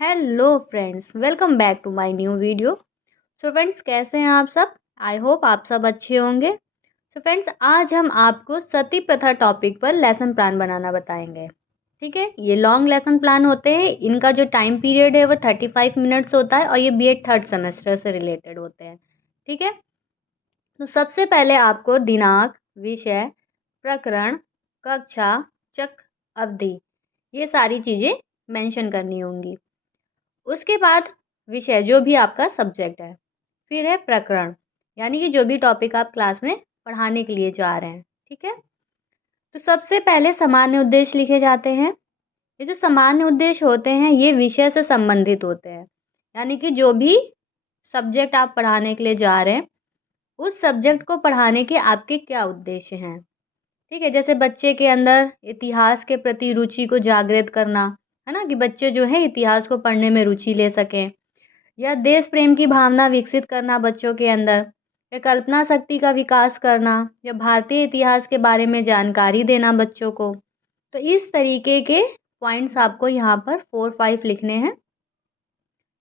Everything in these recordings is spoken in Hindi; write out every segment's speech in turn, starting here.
Hello friends, welcome back to my new video. So friends, कैसे हैं आप सब? आई होप आप सब अच्छे होंगे। सो फ्रेंड्स, आज हम आपको सती प्रथा टॉपिक पर लेसन प्लान बनाना बताएंगे। ठीक है, ये लॉन्ग लेसन प्लान होते हैं। इनका जो टाइम पीरियड है वो 35 मिनट्स होता है और ये बीएड थर्ड सेमेस्टर से रिलेटेड होते हैं। ठीक है, तो सबसे पहले आपको दिनांक, विषय, प्रकरण, कक्षा, चक्र, अवधि, ये सारी चीज़ें मेंशन करनी होंगी। उसके बाद विषय, जो भी आपका सब्जेक्ट है। फिर है प्रकरण, यानी कि जो भी टॉपिक आप क्लास में पढ़ाने के लिए जा रहे हैं। ठीक है, तो सबसे पहले सामान्य उद्देश्य लिखे जाते हैं। ये जो सामान्य उद्देश्य होते हैं ये विषय से संबंधित होते हैं, यानी कि जो भी सब्जेक्ट आप पढ़ाने के लिए जा रहे हैं उस सब्जेक्ट को पढ़ाने के आपके क्या उद्देश्य हैं। ठीक है, जैसे बच्चे के अंदर इतिहास के प्रति रुचि को जागृत करना, है ना, कि बच्चे जो है इतिहास को पढ़ने में रुचि ले सकें, या देश प्रेम की भावना विकसित करना बच्चों के अंदर, या कल्पना शक्ति का विकास करना, या भारतीय इतिहास के बारे में जानकारी देना बच्चों को। तो इस तरीके के पॉइंट्स आपको यहाँ पर 4-5 लिखने हैं,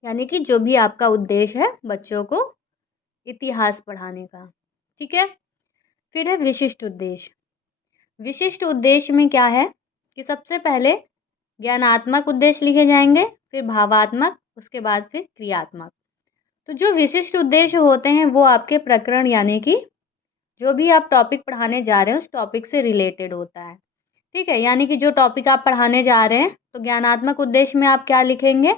यानी कि जो भी आपका उद्देश्य है बच्चों को इतिहास पढ़ाने का। ठीक है, फिर है विशिष्ट उद्देश्य। विशिष्ट उद्देश्य में क्या है कि सबसे पहले ज्ञानात्मक उद्देश्य लिखे जाएंगे, फिर भावात्मक, उसके बाद फिर क्रियात्मक। तो जो विशिष्ट उद्देश्य होते हैं वो आपके प्रकरण, यानी कि जो भी आप टॉपिक पढ़ाने जा रहे हैं उस टॉपिक से रिलेटेड होता है। ठीक है, यानी कि जो टॉपिक आप पढ़ाने जा रहे हैं तो ज्ञानात्मक उद्देश्य में आप क्या लिखेंगे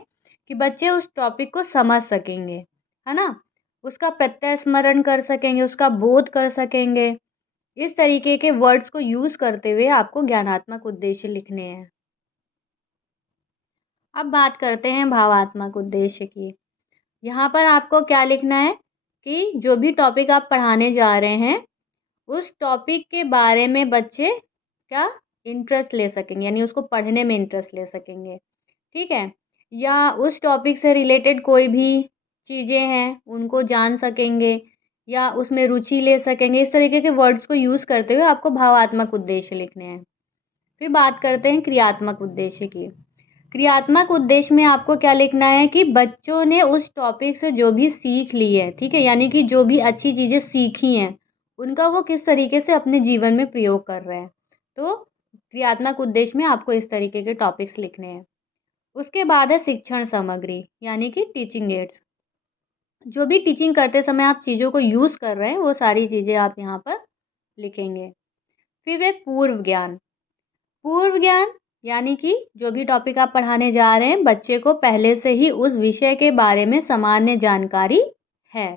कि बच्चे उस टॉपिक को समझ सकेंगे, है ना, उसका प्रत्यय स्मरण कर सकेंगे, उसका बोध कर सकेंगे। इस तरीके के वर्ड्स को यूज़ करते हुए आपको ज्ञानात्मक उद्देश्य लिखने हैं। अब बात करते हैं भावात्मक उद्देश्य की। यहाँ पर आपको क्या लिखना है कि जो भी टॉपिक आप पढ़ाने जा रहे हैं उस टॉपिक के बारे में बच्चे क्या इंटरेस्ट ले सकेंगे, यानी उसको पढ़ने में इंटरेस्ट ले सकेंगे। ठीक है, या उस टॉपिक से रिलेटेड कोई भी चीज़ें हैं उनको जान सकेंगे या उसमें रुचि ले सकेंगे। इस तरीके के वर्ड्स को यूज़ करते हुए आपको भावात्मक उद्देश्य लिखने हैं। फिर बात करते हैं क्रियात्मक उद्देश्य की। क्रियात्मक उद्देश्य में आपको क्या लिखना है कि बच्चों ने उस टॉपिक से जो भी सीख ली है, ठीक है, यानी कि जो भी अच्छी चीज़ें सीखी हैं उनका वो किस तरीके से अपने जीवन में प्रयोग कर रहे हैं। तो क्रियात्मक उद्देश्य में आपको इस तरीके के टॉपिक्स लिखने हैं। उसके बाद है शिक्षण सामग्री, यानी कि टीचिंग एड्स। जो भी टीचिंग करते समय आप चीज़ों को यूज़ कर रहे हैं वो सारी चीज़ें आप यहाँ पर लिखेंगे। फिर है पूर्व ज्ञान। पूर्व ज्ञान यानी कि जो भी टॉपिक आप पढ़ाने जा रहे हैं बच्चे को पहले से ही उस विषय के बारे में सामान्य जानकारी है।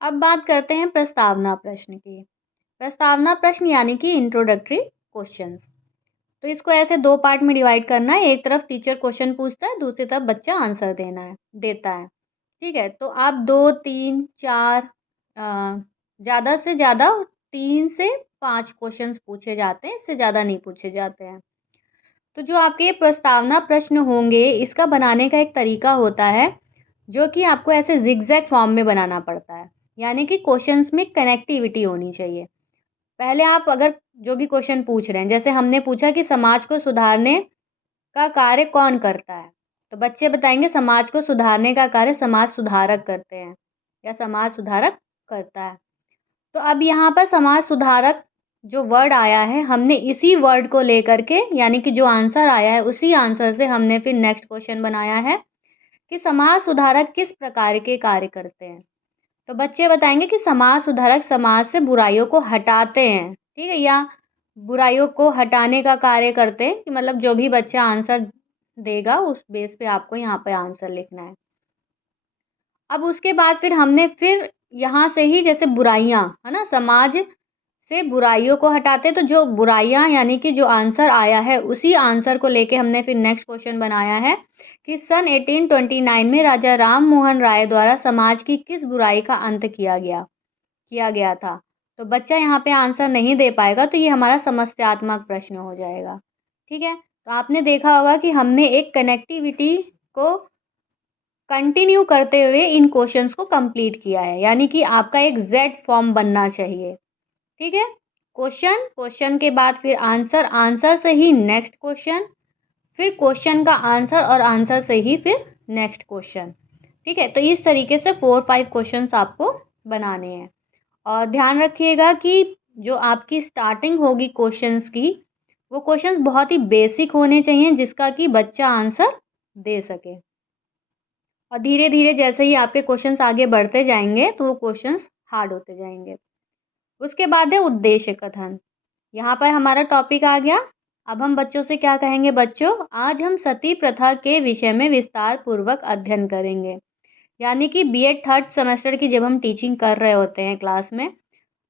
अब बात करते हैं प्रस्तावना प्रश्न की। प्रस्तावना प्रश्न यानी कि इंट्रोडक्टरी क्वेश्चंस। तो इसको ऐसे दो पार्ट में डिवाइड करना है। एक तरफ टीचर क्वेश्चन पूछता है, दूसरी तरफ बच्चा आंसर देता है। ठीक है, तो आप 2, 3, 4 ज़्यादा से ज़्यादा 3 से 5 क्वेश्चंस पूछे जाते हैं, इससे ज़्यादा नहीं पूछे जाते हैं। तो जो आपके प्रस्तावना प्रश्न होंगे इसका बनाने का एक तरीका होता है जो कि आपको ऐसे जिगजैग फॉर्म में बनाना पड़ता है, यानी कि क्वेश्चंस में कनेक्टिविटी होनी चाहिए। पहले आप अगर जो भी क्वेश्चन पूछ रहे हैं, जैसे हमने पूछा कि समाज को सुधारने का कार्य कौन करता है, तो बच्चे बताएंगे समाज को सुधारने का कार्य समाज सुधारक करते हैं या समाज सुधारक करता है। तो अब यहाँ पर समाज सुधारक जो वर्ड आया है हमने इसी वर्ड को लेकर के, यानी कि जो आंसर आया है उसी आंसर से हमने फिर नेक्स्ट क्वेश्चन बनाया है कि समाज सुधारक किस प्रकार के कार्य करते हैं। तो बच्चे बताएंगे कि समाज सुधारक समाज से बुराइयों को हटाते हैं, ठीक है, या बुराइयों को हटाने का कार्य करते हैं, कि मतलब जो भी बच्चा आंसर देगा उस बेस पे आपको यहाँ पे आंसर लिखना है। अब उसके बाद फिर हमने फिर यहाँ से ही जैसे बुराइयाँ, है ना, समाज से बुराइयों को हटाते, तो जो बुराइयाँ यानी कि जो आंसर आया है उसी आंसर को लेके हमने फिर नेक्स्ट क्वेश्चन बनाया है कि सन 1829 में राजा राम मोहन राय द्वारा समाज की किस बुराई का अंत किया गया था। तो बच्चा यहाँ पे आंसर नहीं दे पाएगा तो ये हमारा समस्यात्मक प्रश्न हो जाएगा। ठीक है, तो आपने देखा होगा कि हमने एक कनेक्टिविटी को कंटिन्यू करते हुए इन क्वेश्चंस को कंप्लीट किया है, यानी कि आपका एक जेड फॉर्म बनना चाहिए। ठीक है, क्वेश्चन, क्वेश्चन के बाद फिर आंसर, आंसर से ही नेक्स्ट क्वेश्चन, फिर क्वेश्चन का आंसर और आंसर से ही फिर नेक्स्ट क्वेश्चन। ठीक है, तो इस तरीके से 4-5 क्वेश्चंस आपको बनाने हैं। और ध्यान रखिएगा कि जो आपकी स्टार्टिंग होगी क्वेश्चंस की, वो क्वेश्चंस बहुत ही बेसिक होने चाहिए जिसका कि बच्चा आंसर दे सके। और धीरे धीरे जैसे ही आपके क्वेश्चंस आगे बढ़ते जाएंगे तो वो क्वेश्चंस हार्ड होते जाएंगे। उसके बाद है उद्देश्य कथन। यहाँ पर हमारा टॉपिक आ गया। अब हम बच्चों से क्या कहेंगे, बच्चों आज हम सती प्रथा के विषय में विस्तार पूर्वक अध्ययन करेंगे। यानी कि बीएड थर्ड सेमेस्टर की जब हम टीचिंग कर रहे होते हैं क्लास में,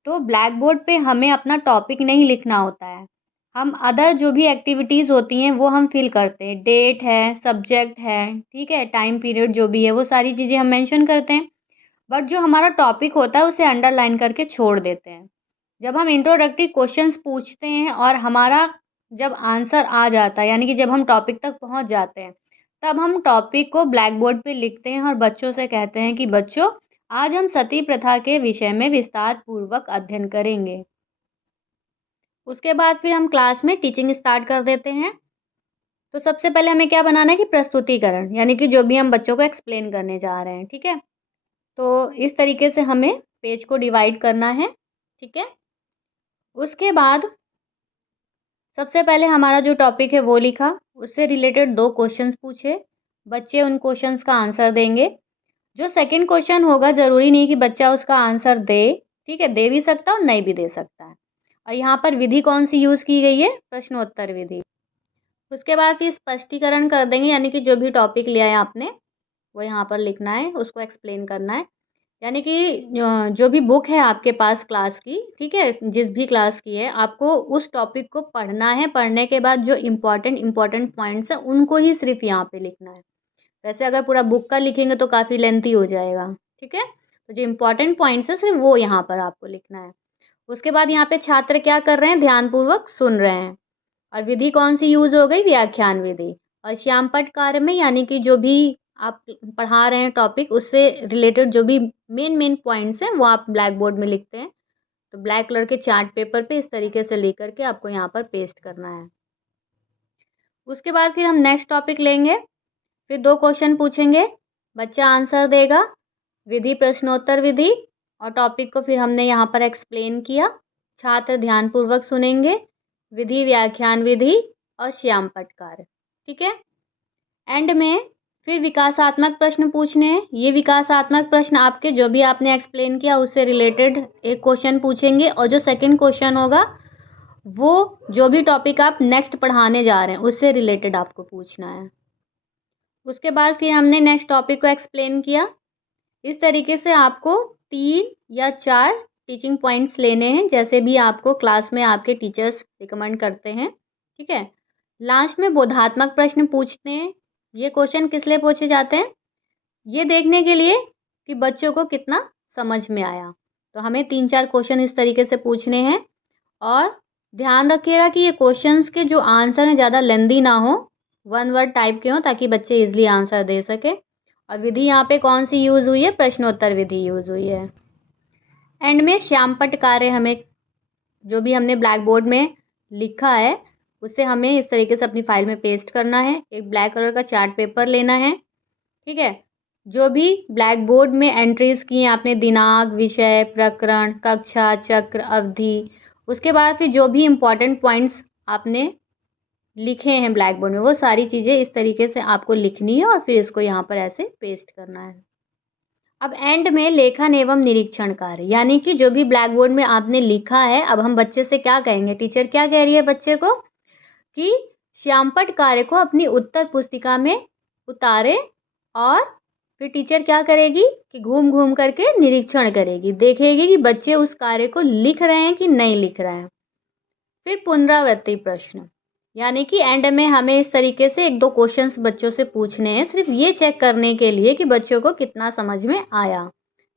तो ब्लैक बोर्ड पे हमें अपना टॉपिक नहीं लिखना होता है। हम अदर जो भी एक्टिविटीज़ होती हैं वो हम फिल करते हैं, डेट है, सब्जेक्ट है, ठीक है, टाइम पीरियड जो भी है वो सारी चीज़ें हम मेंशन करते हैं। बट जो हमारा टॉपिक होता है उसे अंडरलाइन करके छोड़ देते हैं। जब हम इंट्रोडक्टरी क्वेश्चंस पूछते हैं और हमारा जब आंसर आ जाता है, यानी कि जब हम टॉपिक तक पहुंच जाते हैं, तब हम टॉपिक को ब्लैक बोर्ड पे लिखते हैं और बच्चों से कहते हैं कि बच्चों आज हम सती प्रथा के विषय में विस्तार पूर्वक अध्ययन करेंगे। उसके बाद फिर हम क्लास में टीचिंग स्टार्ट कर देते हैं। तो सबसे पहले हमें क्या बनाना है कि प्रस्तुतिकरण, यानी कि जो भी हम बच्चों को एक्सप्लेन करने जा रहे हैं। ठीक है, तो इस तरीके से हमें पेज को डिवाइड करना है। ठीक है, उसके बाद सबसे पहले हमारा जो टॉपिक है वो लिखा, उससे रिलेटेड 2 क्वेश्चंस पूछे, बच्चे उन क्वेश्चंस का आंसर देंगे। जो सेकंड क्वेश्चन होगा ज़रूरी नहीं कि बच्चा उसका आंसर दे, ठीक है, दे भी सकता है और नहीं भी दे सकता है। और यहाँ पर विधि कौन सी यूज़ की गई है, प्रश्नोत्तर विधि। उसके बाद फिर स्पष्टीकरण कर देंगे, यानी कि जो भी टॉपिक लिया है आपने वो यहाँ पर लिखना है, उसको एक्सप्लेन करना है। यानी कि जो भी बुक है आपके पास क्लास की, ठीक है, जिस भी क्लास की है, आपको उस टॉपिक को पढ़ना है। पढ़ने के बाद जो इम्पोर्टेंट पॉइंट्स हैं उनको ही सिर्फ यहाँ पे लिखना है। वैसे अगर पूरा बुक का लिखेंगे तो काफ़ी लेंथी हो जाएगा। ठीक है, तो जो इम्पोर्टेंट पॉइंट्स है सिर्फ वो यहाँ पर आपको लिखना है। उसके बाद यहाँ पे छात्र क्या कर रहे हैं, ध्यानपूर्वक सुन रहे हैं। और विधि कौन सी यूज़ हो गई, व्याख्यान विधि। और श्यामपट्ट कार्य में यानी कि जो भी आप पढ़ा रहे हैं टॉपिक, उससे रिलेटेड जो भी मेन पॉइंट्स हैं वो आप ब्लैक बोर्ड में लिखते हैं। तो ब्लैक कलर के चार्ट पेपर पे इस तरीके से लिख करके आपको यहाँ पर पेस्ट करना है। उसके बाद फिर हम नेक्स्ट टॉपिक लेंगे, फिर 2 क्वेश्चन पूछेंगे, बच्चा आंसर देगा, विधि प्रश्नोत्तर विधि। और टॉपिक को फिर हमने यहाँ पर एक्सप्लेन किया, छात्र ध्यानपूर्वक सुनेंगे, विधि व्याख्यान विधि और श्यामपट्ट कार्य। ठीक है, एंड में फिर विकासात्मक प्रश्न पूछने हैं। ये विकासात्मक प्रश्न आपके जो भी आपने एक्सप्लेन किया उससे रिलेटेड एक क्वेश्चन पूछेंगे, और जो सेकंड क्वेश्चन होगा वो जो भी टॉपिक आप नेक्स्ट पढ़ाने जा रहे हैं उससे रिलेटेड आपको पूछना है। उसके बाद फिर हमने नेक्स्ट टॉपिक को एक्सप्लेन किया। इस तरीके से आपको 3 या 4 टीचिंग पॉइंट्स लेने हैं, जैसे भी आपको क्लास में आपके टीचर्स रिकमेंड करते हैं। ठीक है, लास्ट में बोधात्मक प्रश्न पूछते हैं। ये क्वेश्चन किस लिए पूछे जाते हैं, ये देखने के लिए कि बच्चों को कितना समझ में आया। तो हमें 3-4 क्वेश्चन इस तरीके से पूछने हैं। और ध्यान रखिएगा कि ये क्वेश्चंस के जो आंसर हैं ज़्यादा लेंदी ना हो, 1 वर्ड टाइप के हों, ताकि बच्चे इजीली आंसर दे सके। और विधि यहाँ पे कौन सी यूज़ हुई है, प्रश्नोत्तर विधि यूज़ हुई है। एंड में श्यामपट्ट कार्य, हमें जो भी हमने ब्लैक बोर्ड में लिखा है उसे हमें इस तरीके से अपनी फाइल में पेस्ट करना है। एक ब्लैक कलर का चार्ट पेपर लेना है। ठीक है, जो भी ब्लैक बोर्ड में एंट्रीज की हैं आपने, दिनांक, विषय, प्रकरण, कक्षा, चक्र, अवधि, उसके बाद फिर जो भी इम्पोर्टेंट पॉइंट्स आपने लिखे हैं ब्लैक बोर्ड में, वो सारी चीज़ें इस तरीके से आपको लिखनी है और फिर इसको यहाँ पर ऐसे पेस्ट करना है। अब एंड में लेखन एवं निरीक्षण कार्य, यानी कि जो भी ब्लैक बोर्ड में आपने लिखा है, अब हम बच्चे से क्या कहेंगे, टीचर क्या कह रही है बच्चे को कि श्यामपट्ट कार्य को अपनी उत्तर पुस्तिका में उतारे। और फिर टीचर क्या करेगी कि घूम घूम करके निरीक्षण करेगी, देखेगी कि बच्चे उस कार्य को लिख रहे हैं कि नहीं लिख रहे हैं। फिर पुनरावृत्ति प्रश्न, यानी कि एंड में हमें इस तरीके से 1-2 क्वेश्चंस बच्चों से पूछने हैं, सिर्फ ये चेक करने के लिए कि बच्चों को कितना समझ में आया।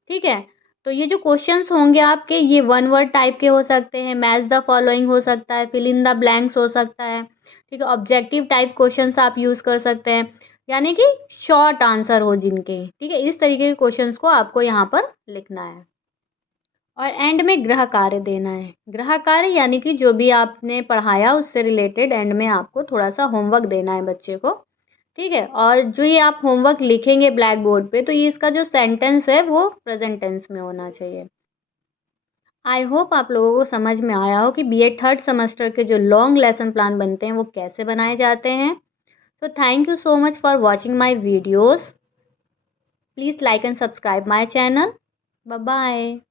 ठीक है, तो ये जो क्वेश्चंस होंगे आपके, ये 1 वर्ड टाइप के हो सकते हैं, मैच द फॉलोइंग हो सकता है, फिल इन द ब्लैंक्स हो सकता है। ठीक है, ऑब्जेक्टिव टाइप क्वेश्चंस आप यूज़ कर सकते हैं, यानी कि शॉर्ट आंसर हो जिनके। ठीक है, इस तरीके के क्वेश्चंस को आपको यहाँ पर लिखना है। और एंड में गृह कार्य देना है। गृह कार्य यानी कि जो भी आपने पढ़ाया उससे रिलेटेड एंड में आपको थोड़ा-सा होमवर्क देना है बच्चे को, ठीक है? और जो ये आप होमवर्क लिखेंगे ब्लैक बोर्ड पे तो ये इसका जो सेंटेंस है वो प्रेज़ेंट टेंस में होना चाहिए। आई होप आप लोगों को समझ में आया हो कि बीएड थर्ड सेमेस्टर के जो लॉन्ग लेसन प्लान बनते हैं वो कैसे बनाए जाते हैं। So thank you so much for watching my videos. Please like and subscribe my channel. Bye bye.